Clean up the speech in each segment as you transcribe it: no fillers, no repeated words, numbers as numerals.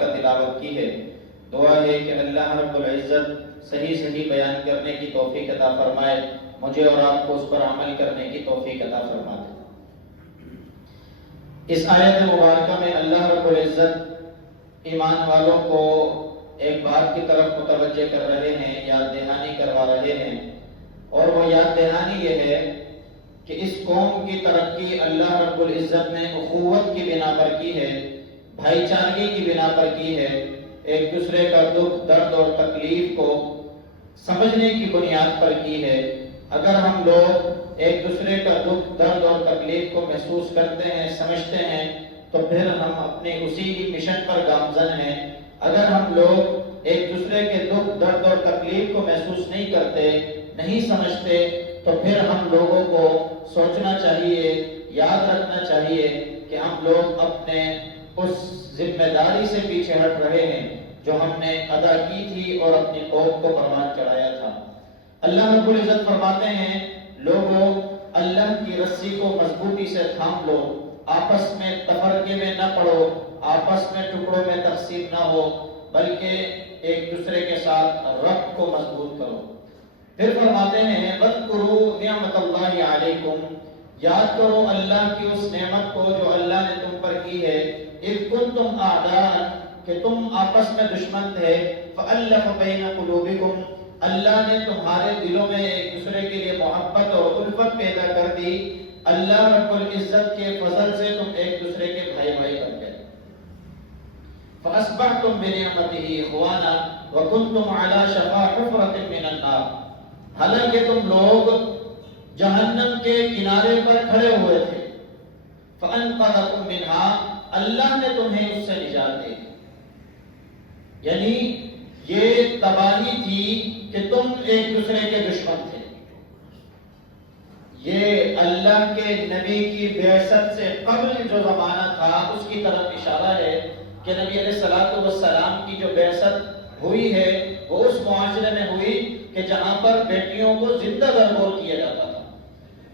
کا تلاوت کی ہے۔ دعا ہے کہ اللہ رب العزت صحیح بیان کرنے کی توفیق عطا فرمائے، مجھے اور آپ کو اس پر عمل کرنے کی توفیق عطا فرما دے۔ اس آیت مبارکہ میں اللہ رب العزت ایمان والوں کو ایک بات کی طرف متوجہ کر رہے ہیں، یاد دہانی کروا رہے ہیں، اور وہ یاد دہانی یہ ہے کہ اس قوم کی ترقی اللہ رب العزت نے اخوت کی بنا پر کی ہے، بھائی چارگی کی بنا پر کی ہے، ایک دوسرے کا دکھ درد اور تکلیف کو سمجھنے کی بنیاد پر کی ہے۔ اگر ہم لوگ ایک دوسرے کا دکھ درد اور تکلیف کو محسوس کرتے ہیں، سمجھتے ہیں، تو پھر ہم اپنے اسی ہی مشن پر گامزن ہیں۔ اگر ہم لوگ ایک دوسرے کے دکھ درد اور تکلیف کو محسوس نہیں کرتے، نہیں سمجھتے، تو پھر ہم لوگوں کو سوچنا چاہیے، یاد رکھنا چاہیے کہ ہم لوگ اپنے اس ذمہ داری سے پیچھے ہٹ رہے ہیں جو ہم نے ادا کی تھی اور اپنی قوم کو پروان چڑھایا تھا۔ اللہ رب العزت فرماتے ہیں، لوگوں اللہ کی رسی کو مضبوطی سے تھام لو، آپس میں تفرقے میں نہ پڑو، آپس میں ٹکڑوں میں تقسیم نہ ہو، بلکہ ایک دوسرے کے ساتھ ربط کو مضبوط کرو۔ پھر فرماتے ہیں وَاذْكُرُوا نِعْمَتَ اللَّهِ عَلَيْكُمْ، یاد کرو اللہ کی اس نعمت کو جو اللہ نے تم پر کی ہے، اِذْ كُنْتُمْ أَعْدَاءً، کہ تم آپس میں دشمن تھے، فَأَلَّفَ بَيْنَ قُلُوبِكُمْ، اللہ نے تمہارے دلوں میں ایک دوسرے کے لیے محبت اور الفت پیدا کر دی، اللہ رب العزت کے فضل سے تم ایک دوسرے کے بھائی بن گئے۔ فَأَصْبَحْتُمْ بِنِعْمَتِهِ إِخْوَانًا وَكُنْتُمْ عَلَى شَفَا حُفْرَةٍ مِّنَ النَّارِ، حالانکہ تم لوگ جہنم کے کنارے پر کھڑے ہوئے تھے، فَأَنْقَذَكُم مِّنْهَا، اللہ نے تمہیں اس سے نجات دے دی۔ یعنی یہ تباہی تھی کہ تم ایک دوسرے کے دشمن تھے۔ یہ اللہ کے نبی کی بعثت سے قبل جو زمانہ تھا اس کی طرف اشارہ ہے کہ نبی علیہ السلام کی جو بعثت ہوئی ہے وہ اس معاشرے میں ہوئی کہ جہاں پر بیٹیوں کو زندہ درگور کیا جاتا تھا،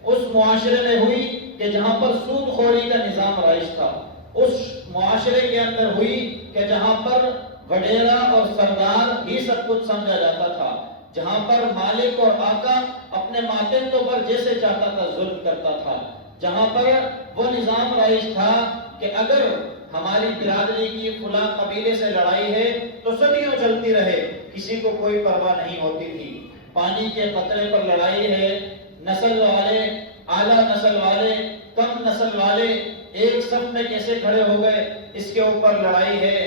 اس معاشرے میں ہوئی کہ جہاں پر سود خوری کا نظام رائج تھا، اس معاشرے کے اندر ہوئی کہ جہاں پر وڈیرا اور سردار ہی سب کچھ سمجھا جاتا تھا، جہاں پر مالک اور آقا اپنے ماتحتوں پر جیسے چاہتا تھا ظلم کرتا تھا، جہاں پر وہ نظام رائج تھا کہ اگر ہماری برادری کی فلاں قبیلے سے لڑائی ہے تو صدیوں چلتی رہے، کسی کو کوئی پرواہ نہیں ہوتی تھی۔ پانی کے قطرے پر لڑائی ہے، نسل والے، اعلیٰ نسل والے، کم نسل والے ایک صف میں کیسے کھڑے ہو گئے، اس کے اوپر لڑائی ہے۔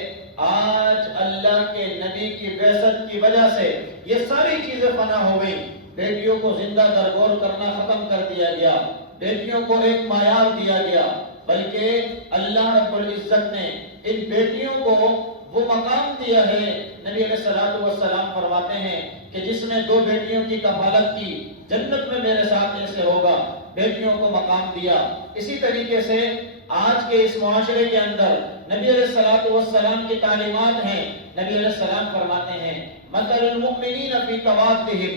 آج اللہ کے نبی کی بعثت کی وجہ سے یہ ساری چیزیں فنا ہو گئی، بیٹیوں کو زندہ درگور کرنا ختم کر دیا گیا، بیٹیوں کو ایک معیار دیا گیا، بلکہ اللہ رب العزت نے ان بیٹیوں کو وہ مقام دیا ہے۔ نبی علیہ السلام فرماتے ہیں کہ جس نے 2 بیٹیوں کی کفالت کی جنت میں میرے ساتھ ایسے ہوگا، بیٹیوں کو مقام دیا۔ اسی طریقے سے آج کے اس معاشرے کے اندر نبی علیہ السلام کی تعلیمات ہیں۔ نبی علیہ السلام فرماتے ہیں مثل المؤمنین فی توادہم،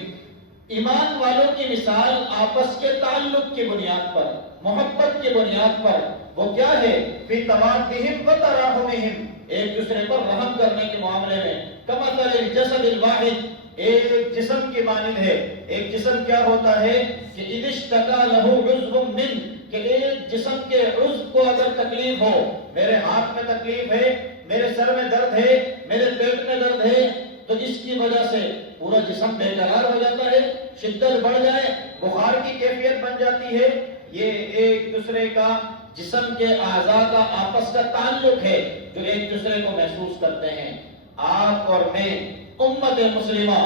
ایمان والوں کی مثال آپس کے تعلق کی بنیاد پر، محبت کی بنیاد پر، وہ کیا ہے؟ فی توادہم و تراحمہم، ایک دوسرے پر رحم کرنے کے معاملے میں، کمثل الجسد الواحد، ایک جسم کی مانند ہے۔ ایک جسم کیا ہوتا ہے کہ اذا اشتکا لہ عضو من، کہ ایک جسم کے عضو کو اگر تکلیف ہو، میرے ہاتھ میں تکلیف ہے، میرے سر میں درد ہے، میرے پیٹ میں درد ہے، تو اس کی وجہ سے پورا جسم بے قرار ہو جاتا ہے، شدت بڑھ جائے، بخار کی کیفیت بن جاتی ہے۔ یہ ایک دوسرے کا جسم کے اعضاء کا آپس کا تعلق ہے جو ایک دوسرے کو محسوس کرتے ہیں۔ آپ اور میں امت مسلمہ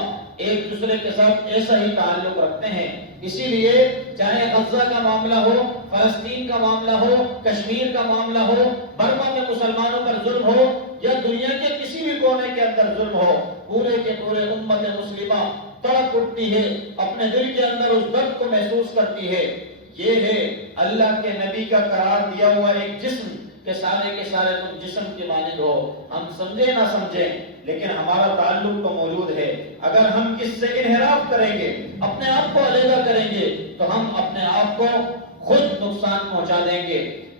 ایک دوسرے کے ساتھ ایسا ہی تعلق رکھتے ہیں، اسی لیے چاہے غزہ کا معاملہ ہو، فلسطین کا معاملہ ہو، کشمیر کا معاملہ ہو، برما میں مسلمانوں پر ظلم ہو، یا دنیا کے کسی بھی کونے کے اندر ظلم ہو، پورے کے پورے امت مسلمہ تڑپ اٹھتی ہے، اپنے دل کے اندر اس درد کو محسوس کرتی ہے۔ یہ ہے اللہ کے نبی کا قرار دیا ہوا ایک جسم کہ سارے کے سارے تم جسم کے مانند ہو، ہم سمجھے نہ سمجھیں لیکن ہمارا تعلق تو موجود ہے۔ اگر ہم اس سے انحراف کریں گے، اپنے آپ کو علیحدہ کریں گے، تو ہم اپنے آپ کو خود نقصان پہنچا دیں گے۔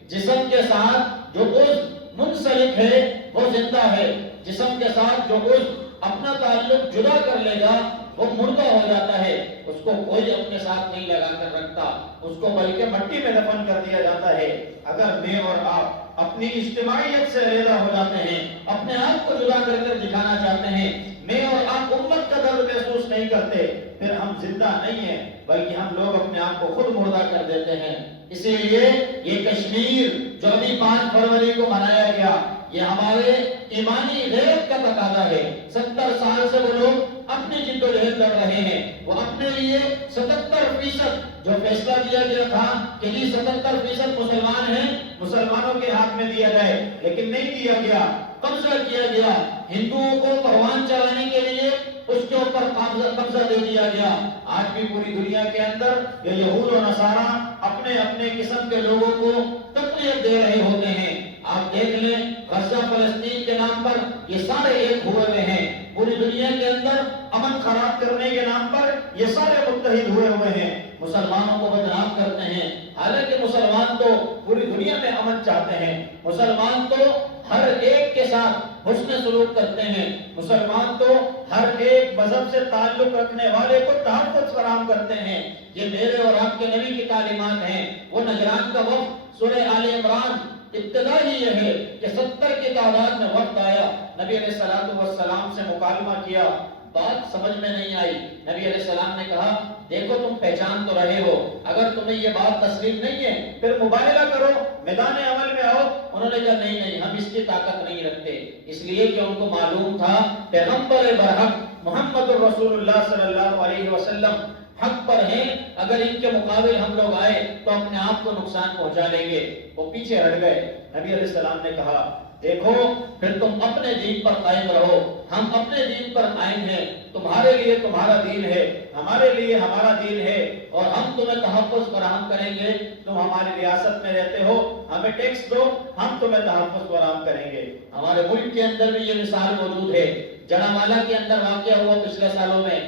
جسم کے ساتھ جو عضو منسلک ہے وہ وہ زندہ ہے. جسم کے ساتھ جو عضو اپنا تعلق جدا کر لے گا وہ مردہ ہو جاتا ہے. اس کو کوئی اپنے ساتھ نہیں لگا کر رکھتا, اس کو بلکہ مٹی میں دفن کر دیا جاتا ہے. اگر میں اور آپ اپنی اجتماعیت سے علیحدہ ہو جاتے ہیں, اپنے آپ کو جدا کر کر دکھانا چاہتے ہیں, میں اور آپ امت کا درد محسوس نہیں کرتے, پھر ہم زندہ نہیں ہیں بلکہ ہم لوگ اپنے آپ کو خود مردہ کر دیتے ہیں. اسی لیے یہ کشمیر جو ابھی 5 فروری کو منایا گیا, یہ ہمارے ایمانی غیرت کا تقاضا ہے. 70 سال سے وہ لوگ اپنی جد و جہد لڑ رہے ہیں. وہ اپنے لیے 77% جو فیصلہ دیا گیا تھا کہ یہ 77% مسلمان ہیں, مسلمانوں کے ہاتھ میں دیا جائے, لیکن نہیں دیا گیا, قبضہ کیا گیا. ہندوؤں کو پروان چڑھانے کے لیے اس کے اوپر قبضہ دے دیا گیا. آج بھی پوری دنیا کے اندر یہ یہود و نصارہ اپنے اپنے قسم کے لوگوں کو تقویت دے رہے ہوتے ہیں. آپ دیکھ لیں, غزہ فلسطین کے نام پر یہ سارے ایک ہوئے ہیں. پوری دنیا کے اندر امن خراب کرنے کے نام پر یہ سارے متحد ہوئے ہیں, مسلمانوں کو بدنام کرتے ہیں. حالانکہ مسلمان تو پوری دنیا میں امن چاہتے ہیں, مسلمان تو ہر ایک کے ساتھ حسن سلوک کرتے ہیں, مسلمان تو ہر ایک مذہب سے تعلق رکھنے والے کو تحفظ فراہم کرتے ہیں. یہ میرے اور آپ کے نبی کی تعلیمات ہیں. وہ نجران کا وفد سورہ آل عمران ابتدا ہی یہ ہے کہ 70 کی تعداد میں وفد آیا, نبی علیہ السلام سے مکالمہ کیا, بات سمجھ میں نہیں آئی. نبی علیہ السلام نے کہا دیکھو تم پہچان تو رہے ہو, اگر تمہیں یہ بات تسلیم نہیں ہے پھر مباہلہ کرو, میدان عمل میں آؤ. انہوں نے کہا نہیں ہم اس کی طاقت نہیں رکھتے, اس لیے کہ ان کو معلوم تھا پیغمبر برحق محمد رسول اللہ صلی اللہ علیہ وسلم حق پر ہیں, اگر ان کے مقابل ہم لوگ آئے تو اپنے آپ کو نقصان پہنچا لیں گے. وہ پیچھے ہٹ گئے. نبی علیہ السلام نے کہا دیکھو پھر تم اپنے دین پر قائم رہو, ہم اپنے دین پر قائم ہیں. تمہارے لیے تمہارا دین ہے, ہمارے لیے ہمارا دین ہے, اور ہم تمہیں تحفظ فراہم کریں گے. تم ہماری ریاست میں رہتے ہو, ہمیں ٹیکس دو, ہم تمہیں تحفظ فراہم کریں گے. ہمارے ملک کے اندر بھی یہ مثال موجود ہے. جڑامالا کے اندر واقعہ ہوا پچھلے سالوں میں,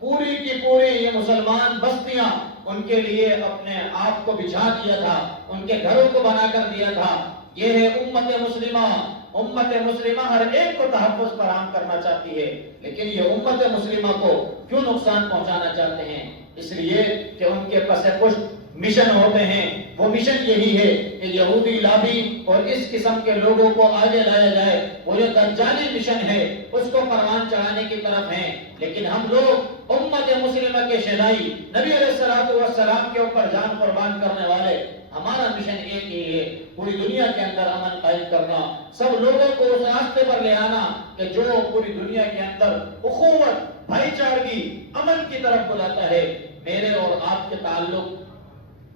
پوری کی پوری یہ مسلمان بستیاں ان کے لیے اپنے آپ کو بچھا دیا تھا, ان کے گھروں کو بنا کر دیا تھا. یہ ہے امت مسلمہ. امت مسلمہ ہر ایک کو تحفظ فراہم کرنا چاہتی ہے, لیکن یہ امت مسلمہ کو کیوں نقصان پہنچانا چاہتے ہیں؟ اس لیے کہ ان کے پس پشت مشن ہوتے ہیں. وہ مشن یہی ہے کہ یہودی لابی اور اس قسم کے لوگوں کو آگے لایا جائے. وہ جو دجالی مشن ہے اس کو پروان چڑھانے کی طرف ہیں. لیکن ہم لوگ امت مسلمہ کے شہدائی نبی علیہ السلام کے اوپر جان قربان کرنے والے, ہمارا مشن ایک ہی ہے, پوری دنیا کے اندر امن قائم کرنا, سب لوگوں کو اس راستے پر لے آنا کہ جو پوری دنیا کے اندر اخوت, بھائی چارگی, امن کی طرف بلاتا ہے. میرے اور آپ کے تعلق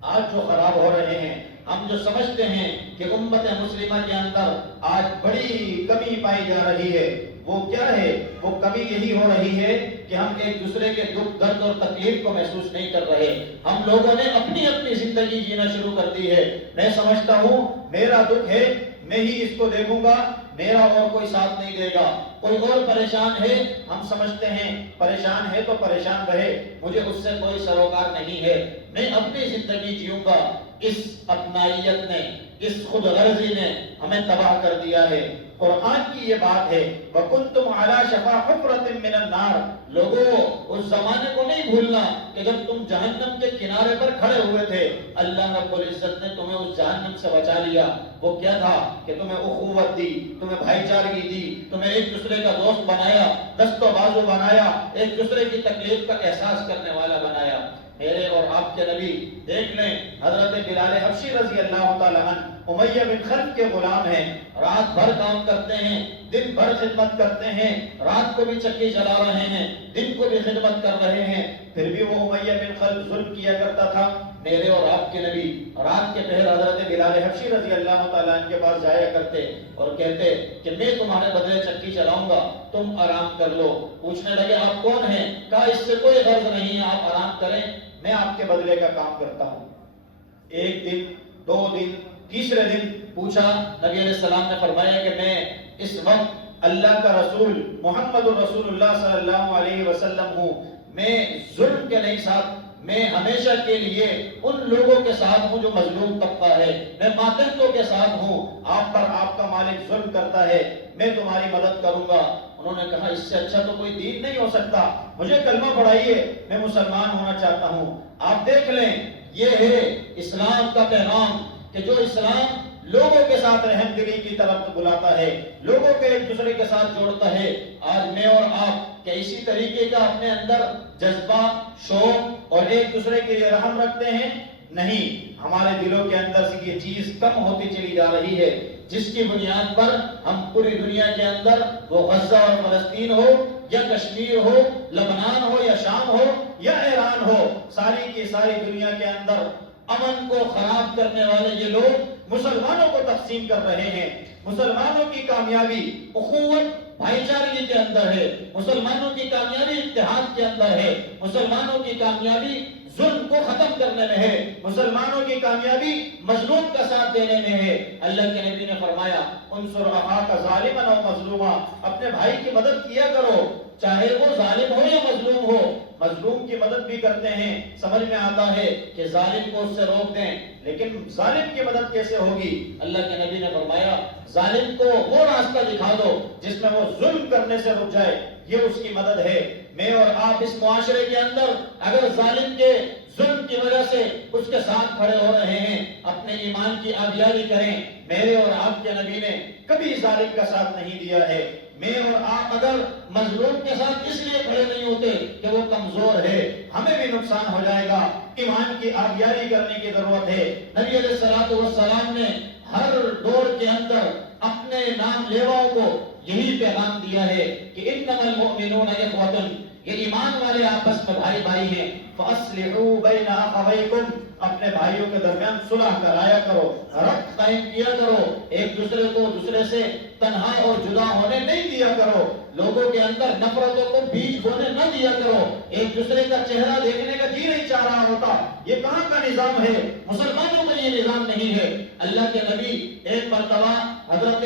آج جو خراب ہو رہے ہیں, ہم جو سمجھتے ہیں کہ امت مسلمہ کے اندر آج بڑی کمی پائی جا رہی ہے, وہ کیا ہے؟ وہ کمی یہی ہو رہی ہے کہ ہم ایک دوسرے کے دکھ درد اور تکلیف کو محسوس نہیں کر رہے. ہم لوگوں نے اپنی اپنی زندگی جینا شروع کر دی ہے. میں سمجھتا ہوں میرا دکھ ہے, میں ہی اس کو دیکھوں گا, میرا اور کوئی ساتھ نہیں دے گا. کوئی اور پریشان ہے, ہم سمجھتے ہیں پریشان ہے تو پریشان رہے, مجھے اس سے کوئی سروکار نہیں ہے, میں اپنی زندگی جیوں گا. اس اپنائیت نے, اس خود غرضی نے ہمیں تباہ کر دیا ہے. قرآن کی یہ بات ہے, وَكُنْتُمْ عَلَى شَفَا حُفْرَةٍ مِّنَ النَّارِ. لوگوں اس زمانے کو نہیں بھولنا کہ جب تم جہنم کے کنارے پر کھڑے ہوئے تھے, اللہ رب العزت نے تمہیں اس جہنم سے بچا لیا. وہ کیا تھا کہ تمہیں اخوت دی, تمہیں بھائی چارگی دی, تمہیں ایک دوسرے کا دوست بنایا, دست و بازو بنایا, ایک دوسرے کی تکلیف کا احساس کرنے والا بنایا. میرے اور آپ کے نبی دیکھ لیں, حضرت بلال حبشی رضی اللہ تعالیٰ عنہ امیہ بن خلف کے غلام ہیں, رات بھر کام کرتے ہیں, دن بھر خدمت کرتے ہیں, رات کو بھی چکی چلا رہے ہیں, دن کو بھی خدمت کر رہے ہیں, پھر بھی وہ امیہ بن خلف ظلم کیا کرتا تھا. میرے اور آپ کے نبی رات کے پہر حضرت بلال حبشی رضی اللہ تعالیٰ عنہ کے پاس جایا کرتے اور کہتے کہ میں تمہارے بدلے چکی چلاؤں گا, تم آرام کر لو. پوچھنے لگے آپ کون ہیں؟ کہا اس سے کوئی غرض نہیں ہے, آپ آرام کریں, میں آپ کے بدلے کا کام کرتا ہوں. ایک دن, 2 دن, تیسرے دن پوچھا, نبی علیہ السلام نے فرمایا کہ میں اس وقت اللہ کا رسول محمد رسول اللہ صلی اللہ علیہ وسلم ہوں, میں ظلم کے نہیں ساتھ میں ہمیشہ کے لیے ان لوگوں کے ساتھ ہوں جو مظلوم طبقہ ہے، میں ماتحتوں کے ساتھ ہوں، آپ پر آپ کا مالک ظلم کرتا ہے، میں تمہاری مدد کروں گا۔ انہوں نے کہا اس سے اچھا تو کوئی دین نہیں ہو سکتا، مجھے کلمہ پڑھائیے، میں مسلمان ہونا چاہتا ہوں۔ آپ دیکھ لیں، یہ ہے اسلام کا پیغام کہ جو اسلام لوگوں کے ساتھ رحم دلی کی طرف بلاتا ہے، لوگوں کے ایک دوسرے کے ساتھ جوڑتا ہے۔ آج میں اور آپ کہ اسی طریقے کا اپنے اندر جذبہ، شوق اور ایک دوسرے کے لیے رحم رکھتے ہیں؟ نہیں، ہمارے دلوں کے اندر سے یہ چیز کم ہوتی چلی جا رہی ہے، جس کی بنیاد پر ہم پوری دنیا کے اندر، وہ غزہ اور فلسطین ہو یا کشمیر ہو، لبنان ہو یا شام ہو یا ایران ہو، ساری کی ساری دنیا کے اندر امن کو خراب کرنے والے یہ لوگ مسلمانوں کو تقسیم کر رہے ہیں۔ مسلمانوں کی کامیابی اخوت بھائی چارگی کے اندر ہے، مسلمانوں کی کامیابی اتحاد کے اندر ہے، مسلمانوں کی کامیابی ظلم کو ختم کرنے میں ہے، مسلمانوں کی کامیابی مظلوم کا ساتھ دینے میں ہے۔ اللہ کے نبی نے فرمایا انصر اخاک ظالما و مظلوما، اپنے بھائی کی مدد کیا کرو، چاہے وہ ظالم ہو یا مظلوم ہو۔ مظلوم کی مدد بھی کرتے ہیں، سمجھ میں آتا ہے کہ ظالم کو اس سے روک دیں، لیکن ظالم کی مدد کیسے ہوگی؟ اللہ کے نبی نے فرمایا ظالم کو وہ راستہ دکھا دو جس میں وہ ظلم کرنے سے رک جائے، یہ اس کی مدد ہے۔ میں اور آپ اس معاشرے کے اندر اگر ظالم کے ظلم کی وجہ سے اس کے ساتھ کھڑے ہو رہے ہیں، اپنے ایمان کی آبیاری کریں۔ میرے اور آپ کے نبی نے کبھی ظالم کا ساتھ نہیں دیا ہے۔ میں اور آپ اگر مظلوم کے ساتھ اس لیے کھڑے نہیں ہوتے کہ وہ کمزور ہے، ہمیں بھی نقصان ہو جائے گا۔ ایمان کی آبیاری کرنے کی ضرورت ہے۔ نبی علیہ الصلوۃ والسلام نے ہر دور کے اندر اپنے نام لیواؤں کو یہی پیغام دیا ہے کہ انما المؤمنون اخوۃ، یہ ایمان والے آپس میں بھائی بھائی ہیں۔ فاصلحوا بین اخویکم، اپنے بھائیوں کے درمیان صلح کرایا کرو، ربط قائم کیا کرو، ایک دوسرے کو دوسرے سے تنہا اور جدا ہونے نہیں دیا کرو، لوگوں کے اندر نفرتوں کو بیج بونے نہ دیا کرو، ایک دوسرے کا چہرہ دیکھنے کا جی نہیں چاہ رہا ہوتا۔ یہ کہاں کا نظام ہے؟ مسلمانوں کا یہ نظام نہیں ہے۔ اللہ کے نبی ایک مرتبہ حضرت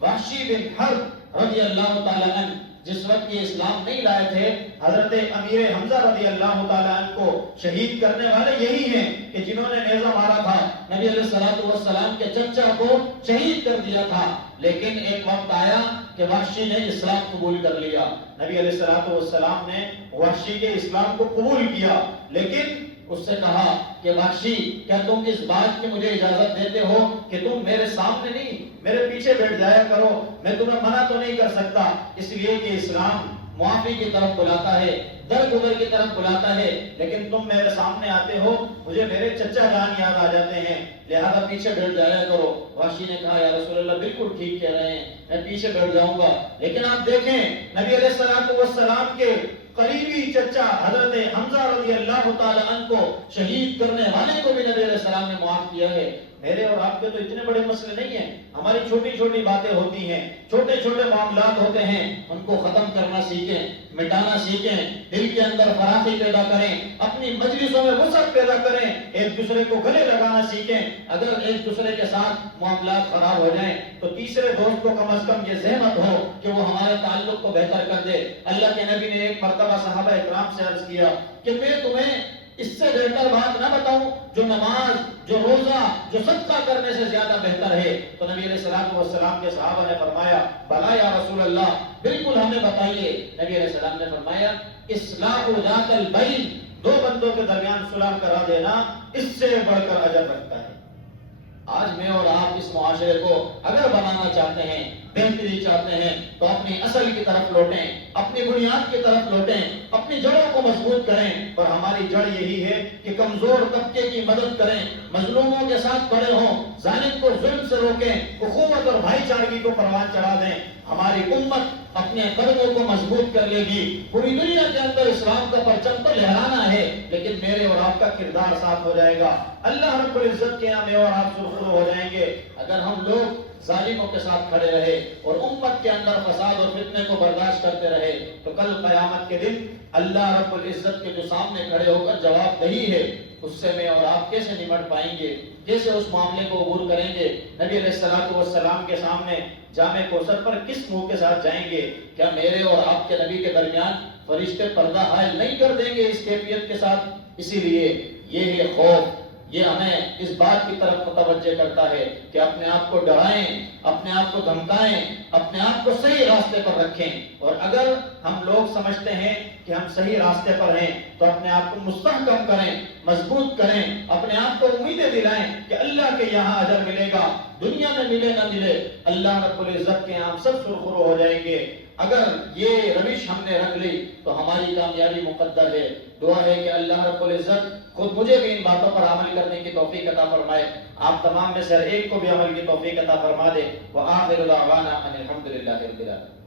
وحشی بن حرب رضی اللہ تعالی عنہ، جس وقت یہ اسلام نہیں لائے تھے، حضرت امیر حمزہ رضی اللہ تعالی عنہ کو شہید کرنے والے یہی ہیں کہ جنہوں نے نیزہ مارا تھا، نبی علیہ الصلوۃ والسلام کے چچا کو شہید کر دیا تھا۔ لیکن ایک وقت آیا کہ وحشی نے اسلام قبول کر لیا، نبی علیہ الصلوۃ والسلام نے وحشی کے اسلام کو قبول کیا، لیکن اس سے کہا کہ وحشی کیا تم اس بات کی مجھے اجازت دیتے ہو کہ تم میرے سامنے نہیں، میرے پیچھے بیٹھ جایا کرو، میں تمہیں منع تو نہیں کر سکتا، اس لیے کہ اسلام معافی کی طرف بلاتا ہے، درگزر کی طرف بلاتا ہے، لیکن تم میرے سامنے آتے ہو، مجھے میرے چچا جان یاد آ جاتے ہیں، لہذا پیچھے بیٹھ جایا کرو۔ وحشی نے کہا یا رسول اللہ بالکل ٹھیک کہہ رہے ہیں، میں پیچھے بیٹھ جاؤں گا۔ لیکن آپ دیکھیں نبی علیہ السلام کے قریبی چچا حضرت حمزہ رضی اللہ تعالی عنہ کو شہید کرنے والے کو بھی نبی علیہ السلام نے معاف کیا ہے۔ میرے اور آپ کے تو اتنے بڑے مسئلے نہیں ہیں، ہماری چھوٹی چھوٹی باتیں ہوتی ہیں، چھوٹے چھوٹے معاملات ہوتے ہیں، ان کو ختم کرنا سیکھیں، مٹانا سیکھیں، دل کے اندر فراخی پیدا کریں، اپنی مجلسوں میں وسعت پیدا کریں، ایک دوسرے کو گلے لگانا سیکھیں۔ اگر ایک دوسرے کے ساتھ معاملات خراب ہو جائیں تو تیسرے دوست کو کم از کم یہ زحمت ہو کہ وہ ہمارے تعلق کو بہتر کر دے۔ اللہ کے نبی نے ایک مرتبہ صحابہ اکرام سے عرض کیا کہ میں تمہیں اس سے بہتر بات نہ بتاؤں جو نماز، جو روزہ، جو صدقہ کرنے سے زیادہ بہتر ہے؟ تو نبی علیہ السلام والسلام کے صحابہ نے فرمایا بلا یا رسول اللہ، بالکل ہمیں بتائیے۔ نبی علیہ السلام نے فرمایا اصلاح ذات البین، دو بندوں کے درمیان صلح کرا دینا اس سے بڑھ کر اجر رکھتا ہے۔ آج میں اور آپ اس معاشرے کو اگر بنانا چاہتے ہیں، بہتری چاہتے ہیں، تو اپنی اصل کی طرف لوٹیں، اپنی بنیاد کی طرف لوٹیں، اپنی جڑوں کو مضبوط کریں، اور ہماری جڑ یہی ہے کہ کمزور طبقے کی مدد کریں، مظلوموں کے ساتھ کھڑے ہوں، ظالم کو ظلم سے روکیں، اخوت اور بھائی چارگی کو پروان چڑھا دیں۔ ہماری امت اپنے قدموں کو مضبوط کر لے گی۔ پوری دنیا کے اندر اسلام کا پرچم تو لہرانا ہے، لیکن میرے اور آپ کا کردار ساتھ ہو جائے گا۔ اللہ رب العزت کے یہاں میں اور آپ سرخرو ہو جائیں گے۔ اگر ہم لوگ ظالموں کے ساتھ کھڑے رہے اور امت کے اندر فساد اور فتنے کو برداشت کرتے رہے تو کل قیامت کے دن اللہ رب العزت کے جو سامنے کھڑے ہو کر جواب دہی ہے، اس سے میں اور آپ کیسے نمٹ پائیں گے، کیسے اس معاملے کو عبور کریں گے؟ نبی علیہ الصلوۃ والسلام کے سامنے جامع کوثر پر کس منہ کے ساتھ جائیں گے؟ کیا میرے اور آپ کے نبی کے درمیان فرشتے پردہ حائل نہیں کر دیں گے اس کیفیت کے ساتھ اسی لیے یہ ہے خوف، یہ ہمیں اس بات کی طرف متوجہ کرتا ہے کہ اپنے آپ کو ڈرائیں، اپنے آپ کو دھمکائیں، اپنے آپ کو صحیح راستے پر رکھیں، اور اگر ہم لوگ سمجھتے ہیں کہ ہم صحیح راستے پر ہیں تو اپنے آپ کو مستحکم کریں، مضبوط کریں، اپنے آپ کو امیدیں دلائیں کہ اللہ کے یہاں اجر ملے گا، دنیا میں ملے نہ ملے اللہ رب العزت کے یہاں ہم سب سرخرو ہو جائیں گے۔ اگر یہ روش ہم نے رکھ لی تو ہماری کامیابی مقدر ہے۔ دعا ہے کہ اللہ رب العزت خود مجھے بھی ان باتوں پر عمل کرنے کی توفیق عطا فرمائے، آپ تمام میں سے ہر ایک کو بھی عمل کی توفیق عطا فرما دے۔ وآخر دعوانا ان الحمد للہ رب العالمین۔